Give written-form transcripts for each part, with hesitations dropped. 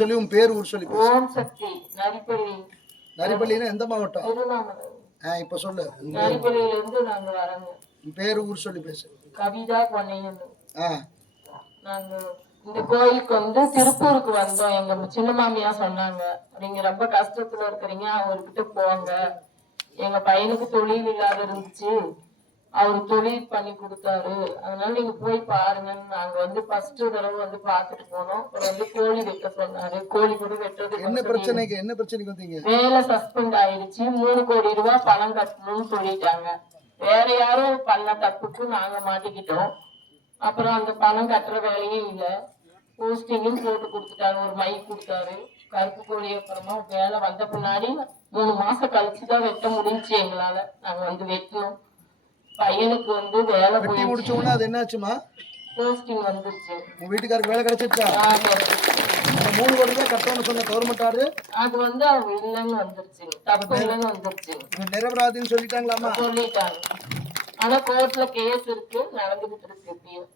சொல்லி உன் பேர் ஊர் சொல்லி பேசு. ஓம் சக்தி நரிப்பள்ளி. நரிப்பள்ளினா எந்த மாவட்டம்? திருவண்ணாமலை. இப்ப சொல்லு. நரிப்பள்ளியில இருந்து நாங்க வரோங்க. பேரு ஊர் சொல்லி பேசு. கவிதா பொன்னையன். நாங்க இந்த கோயிலுக்கு வந்து திருப்பூருக்கு வந்தோம். எங்க சின்ன மாமியா சொன்னாங்க, நீங்க ரொம்ப கஷ்டத்துல இருக்கிறீங்க, அவர்கிட்ட போங்க. எங்க பையனுக்கு தொழில் இல்லாத இருந்துச்சு, அவரு தொழில் பண்ணி கொடுத்தாரு, அதனால நீங்க போய் பாருங்கன்னு நாங்க வந்து ஃபர்ஸ்ட் தடவை வந்து பாத்துட்டு போனோம். அப்புறம் வந்து கோழி வெட்ட சொன்னாரு. கோழி கூட வெட்டுறது என்ன பிரச்சனைக்கு வந்தீங்க? வேலை சஸ்பெண்ட் ஆயிடுச்சு, 3 கோடி ரூபாய் பணம் கட்டணும்னு சொல்லிட்டாங்க. வேற யாரும் பண்ண தப்புக்கு நாங்க மாட்டிக்கிட்டோம். அப்புறம் அந்த பணம் கட்டுற வேலையே இல்லை, போஸ்டிங்கும் போட்டு கொடுத்துட்டாரு. ஒரு மைக் கொடுத்தாரு, கருப்பு கோழி. அப்புறமா வேலை வந்த பின்னாடி 3 மாசம் கழிச்சுதான் வெட்ட முடிஞ்சுச்சு எங்களால. நாங்க வந்து வெட்டணும். பையனுக்கு வந்து வேலை போய் முடிச்சோம்னா அது என்னாச்சுமா? போஸ்டிங் வந்துருச்சு. உங்க வீட்டுக்காருக்கு வேலை கிடைச்சிருச்சா? 3 கோடி ரூபாய் கட்டணும்னு சொன்ன கவர்மெண்ட் ஆர்டர் அது வந்து அவங்க இல்லைன்னு வந்துருச்சு, தப்பு இல்லைன்னு வந்துருச்சு. நிரபராதின்னு சொல்லிட்டாங்களாமா? சொல்லிட்டாங்க. ஆனா கோர்ட்ல கேஸ் இருக்கு, நடந்துகிட்டு இருக்கு. எப்படியும்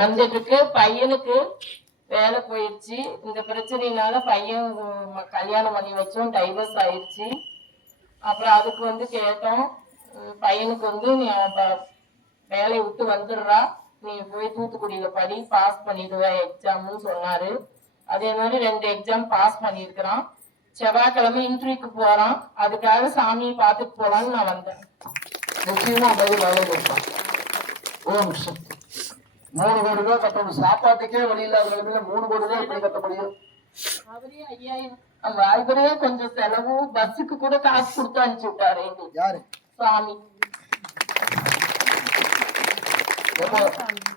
வந்துட்டு இருக்கு. பையனுக்கு வேலை போயிடுச்சு. இந்த பிரச்சனையினால பையன் கல்யாணம் பண்ணி வச்சோம், டைவர்ஸ் ஆயிடுச்சு. அப்புறம் அதுக்கு வந்து கேட்டோம், பையனுக்கு வந்து நீ வேலையை விட்டு வந்துடுறா, நீ போய் தூத்துக்குடியில படி, பாஸ் பண்ணிடுவ எக்ஸாம்னு சொன்னாரு. அதே மாதிரி 2 எக்ஸாம் பாஸ் பண்ணிருக்கிறான். செவ்வாய்க்கிழமை இன்டர்வியூக்கு போறான். அதுக்காக சாமியை பார்த்துட்டு போலான்னு நான் வந்தேன். நிச்சயமா வேலை கொடுப்பான். ஓம் சக்தி. 3 கோடி ரூபாய் கட்டணும். சாப்பாட்டுக்கே வழி இல்லாத நிலைமையில 3 கோடி ரூபாய் எப்படி கட்ட முடியும்? அவரே 5000 அவரே கொஞ்சம் செலவு, பஸ்ஸுக்கு கூட காசு கொடுத்து அனுப்பிச்சு விட்டாரு. யாரு? சாமி.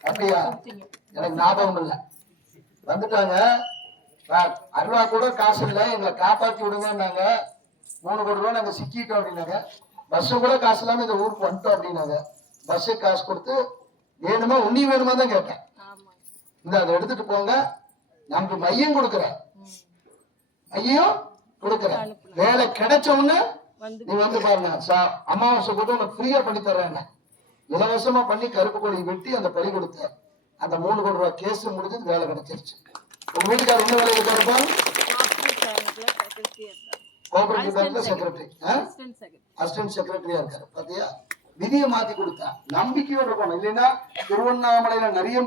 அப்படியா? எனக்கு ஞாபகம் இல்லை. வந்துட்டாங்க, அருவா கூட காசு இல்லை, எங்களை காப்பாற்றி விடுங்கன்னாங்க. 3 கோடி ரூபாய் நாங்க சிக்கிட்டோம் அப்படின்னாங்க. பஸ்ஸு கூட காசு இல்லாம இந்த ஊருக்கு வந்துட்டோம் அப்படின்னாங்க. பஸ்ஸுக்கு காசு கொடுத்து வேணுமா உன்னி வேணுமா தான் கேட்டேன். இந்த அதை எடுத்துட்டு போங்க, நமக்கு மையம் கொடுக்குறேன், மையம் கொடுக்குறேன். வேலை கிடைச்ச உடனே நீ வந்து பாருங்க, அமாவாசை கூட உனக்கு ஃப்ரீயா பண்ணி தர்றேன். இலவசமா பண்ணி கருப்பு கோழி வெட்டி அந்த பறி கொடுத்த அந்த 3 கோடி ரூபாய் கேஸ் முடிஞ்சது, வேலை கிடைச்சிருச்சு. உங்க வீட்டுக்காரர் என்ன வேலையில இருப்பாரு? கோஆபரேட்டிவ் பேங்க்ல செக்ரட்டரி, அசிஸ்டன்ட் செக்ரட்டரியா இருக்காரு. பாத்தியா, விதியை மாத்தி கொடுத்தா நம்பிக்கையோட இருக்கணும். இல்லைன்னா திருவண்ணாமலையில நிறைய